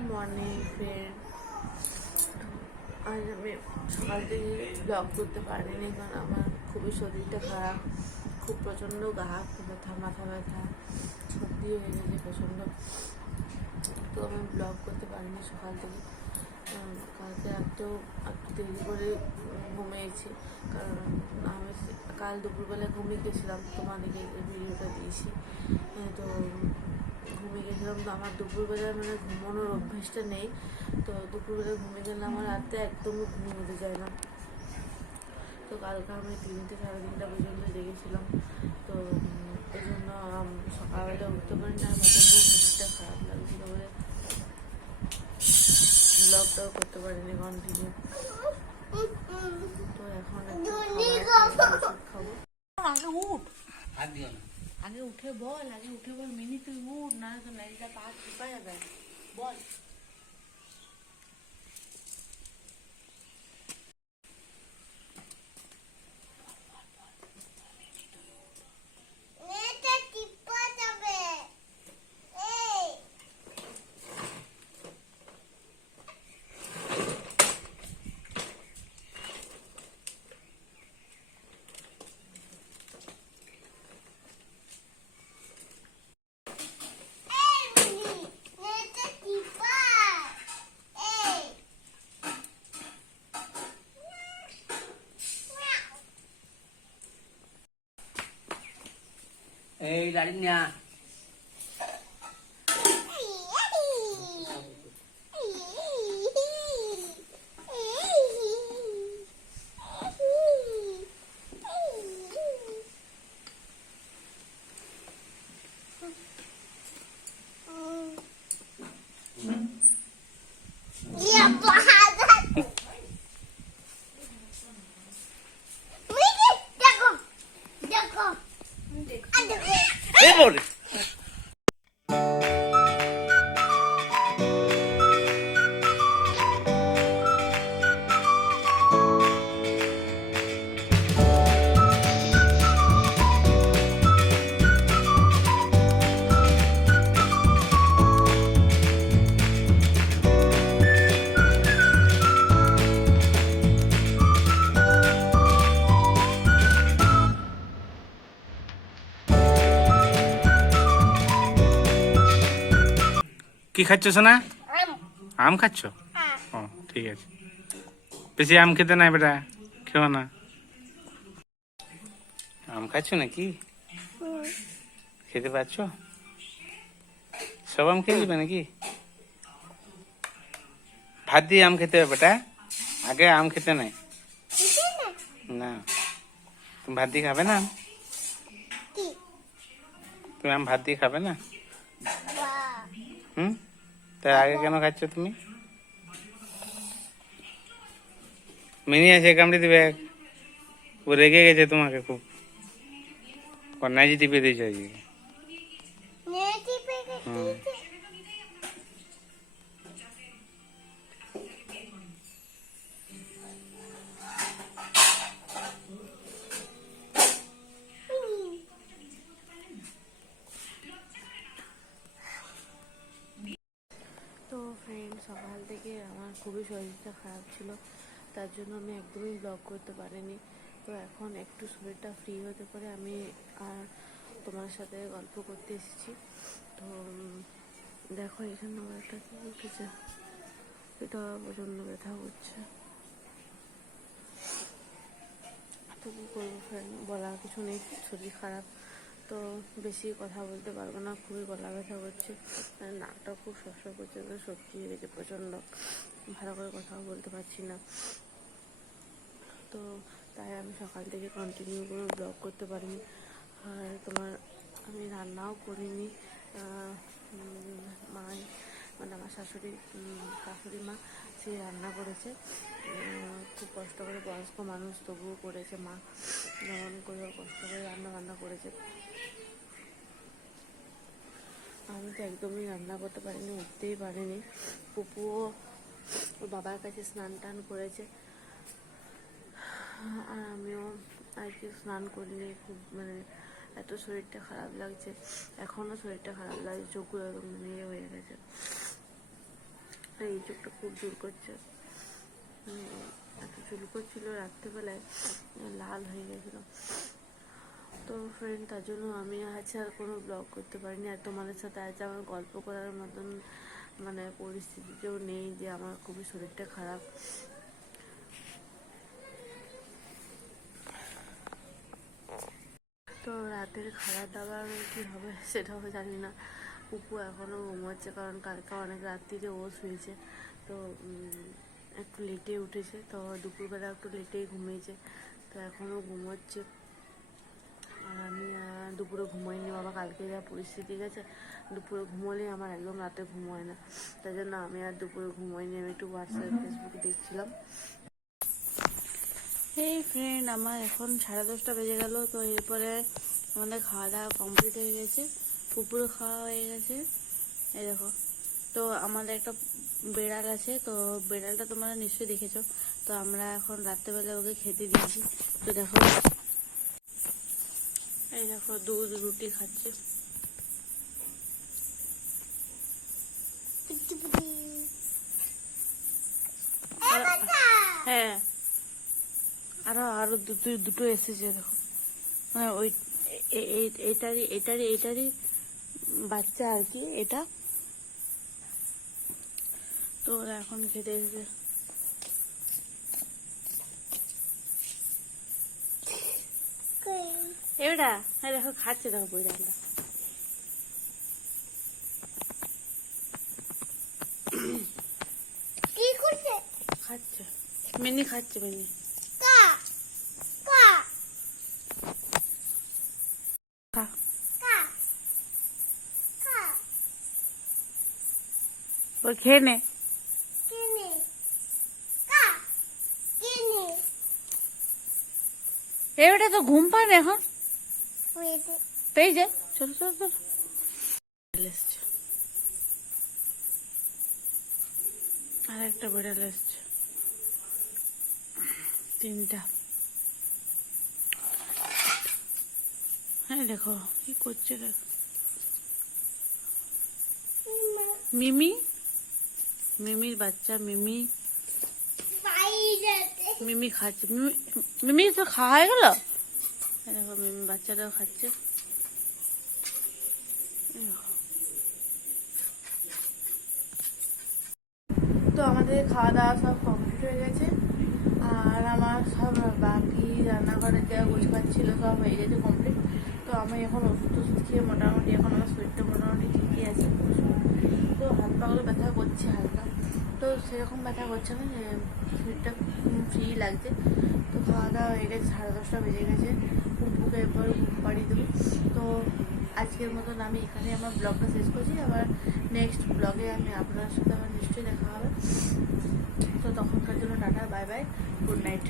Good morning friend. আজ আমি সকাল থেকে ব্লগ করতে পারিনি, কারণ আমার খুবই শরীরটা খারাপ, খুব প্রচণ্ড গা ব্যথা, মাথা ব্যথা, সর্দি হয়ে গেছে প্রচণ্ড। তো আমি ব্লগ করতে পারিনি সকাল থেকে। কালকে রাতেও একটু দেরি করে ঘুমিয়েছি, কারণ আমি কাল দুপুরবেলায় ঘুমিয়ে গেছিলাম, তোমাদেরকে ভিডিওটা দিয়েছি। তো ঘুমিয়ে গেছিলাম, তো আমার দুপুরবেলায় মানে ঘুমানোর অভ্যেসটা নেই। তো দুপুরবেলায় ঘুমিয়ে গেলে আমার রাতে একদমই ঘুম হতে যায় না। তো কালকে আমি 3টে সাড়ে 3টা পর্যন্ত জেগেছিলাম। তো এই জন্য সকালবেলা উঠতে পারি না, প্রচণ্ড শরীরটা খারাপ লাগছিল বলে ব্লগটাও করতে পারিনি কন্টিনিউ। তো এখন ওষুধ খাবো। আগে উঠ, আগে উঠে বল, মিনি তুই উঠ, না তো নাইটা পা চিপা যাবে। বল। এই গাড়ি নিয়া কি খাচ্ছ সোনা? আম খাচ্ছ? ও ঠিক আছে, বেশি আম খেতে নাই বেটা, খেও না। আম খাচ্ছ নাকি? খেতে পাচ্ছ? সব আম খেয়ে যাবে নাকি? ভাত দিয়ে আম খেতে হবে বেটা, আগে আম খেতে নাই। না, তুমি ভাত দিয়ে খাবে না? তুমি আম ভাত দিয়ে খাবে না? তাই আগে কেন খাচ্ছ তুমি? মিনি আছে, কামড়ে দিবে। ও রেগে গেছে তোমাকে খুব, কন্যাজি টিপে দিয়েছে আজকে। তো ফ্রেন্ড, সকাল থেকে আমার খুবই শরীরটা খারাপ ছিল, তার জন্য আমি একদমই ব্লগ করতে পারিনি। তো এখন একটু শরীরটা ফ্রি হতে পারে আমি আর তোমার সাথে গল্প করতে এসেছি। তো দেখো এখানে আমার একটা কি উঠেছে, এটা প্রচণ্ড ব্যথা করছে। তো কী করবো ফ্রেন্ড, বলার কিছু নেই, শরীর খারাপ তো বেশি কথা বলতে পারবো না, খুবই গলা ব্যথা করছে, নাকটা খুব সরসর করছে, তো সত্যি হয়ে গেছে প্রচণ্ড, ভালো করে কথাও বলতে পারছি না। তো তাই আমি সকাল থেকে কন্টিনিউ করে ব্লগ করতে পারিনি। আর তোমার আমি রান্নাও করিনি, মানে আমার শাশুড়ি মা সে রান্না করেছে, খুব কষ্ট করে, বয়স্ক মানুষ তবুও করেছে মা, যেমন করে কষ্ট করে রান্না করেছে। আমি তো একদমই রান্না করতে পারিনি, উঠতেই পারিনি। পুপুও ওর বাবার কাছে স্নান টান করেছে, আর আমিও আর কি স্নান করিনি। খুব মানে এত শরীরটা খারাপ লাগছে, এখনও শরীরটা খারাপ লাগছে, চোখগুলো একদম ইয়ে হয়ে গেছে। চোখটা খুব জোর করছে, এত চুল করছিল রাত্রেবেলায়, লাল হয়ে গেছিল। তো ফ্রেন্ড, তার জন্য আমি আজ আর কোনো ব্লগ করতে পারিনি। আর তোমাদের সাথে আজ আমার গল্প করার মতন মানে পরিস্থিতিতেও নেই, যে আমার খুবই শরীরটা খারাপ। তো রাতের খাবার দাবার কী হবে সেটাও জানি না। পুপু এখনও ঘুমোচ্ছে, কারণ কালকে অনেক রাত্রিরে ও শুয়েছে, তো একটু লেটে উঠেছে, তো দুপুরবেলা একটু লেটেই ঘুমিয়েছে, তো এখনও ঘুমোচ্ছে। আর আমি দুপুরে ঘুমোইনি বাবা, কালকে যা পরিস্থিতি গেছে, দুপুরে ঘুমোলেই আমার একদম রাতে ঘুম হয় না, তাই জন্য আমি আর দুপুরে ঘুমোইনি। আমি একটু হোয়াটসঅ্যাপ ফেসবুকে দেখছিলাম। এই ফ্রেন্ড, আমার এখন 10:30 বেজে গেল। তো এরপরে আমাদের খাওয়া দাওয়া কমপ্লিট হয়ে গেছে, পুকুরও খাওয়া হয়ে গেছে। এই দেখো, তো আমাদের একটা বেড়াল আছে, তো বেড়ালটা তোমরা নিশ্চয়ই দেখেছো। তো আমরা এখন রাত্রেবেলা ওকে খেতে দিয়েছি। তো দেখো, এই দেখো দুধ রুটি খাচ্ছে। হ্যাঁ, আরো দুটো এসেছে দেখো, মানে ওই এটারই বাচ্চা আর কি এটা। তো ওরা এখন খেতে এসেছে। এটা হ্যাঁ দেখো খাচ্ছে, দেখো বইরালটা খাচ্ছে, মিনি খাচ্ছে, মিনি খা। ওই খেয়ে নে। এবারে তো ঘুম পায় না এখন, পেয়ে যায়। চলো চলো চলো, এসছে আর একটা বিড়াল এসছে, 3টা। হ্যাঁ দেখো কি করছে, দেখো মিমি, মিমির বাচ্চা মিমি, মিমি খাচ্ছে। মিমি তো খাওয়া হয়ে গেল। দেখো মিমি বাচ্চাটাও খাচ্ছে। তো আমাদের খাওয়া দাওয়া সব কমপ্লিট হয়ে গেছে, আর আমার সব বাকি রান্নাঘরের যা গোছগাছ ছিল সব হয়ে গেছে কমপ্লিট। তো আমি এখন ওষুধ খেয়ে মোটামুটি এখন আমার শরীরটা মোটামুটি ঠিকই আছে। তো হাত পাগুলো ব্যথা করছে হালকা, তো সেরকম ব্যথা করছে না, যে শরীরটা ফ্রি লাগছে। তো খাওয়া দাওয়া হয়ে গেছে, 10:30 বেজে গেছে। পুপুকে এরপর ঘুম পাড়িয়ে দেবো। তো আজকের মতন আমি এখানে আমার ব্লগটা শেষ করছি। আবার নেক্সট ব্লগে আমি আপনার সাথে আবার নিশ্চয়ই দেখা হবে। তো তখনকার জন্য tata, bye bye, good night.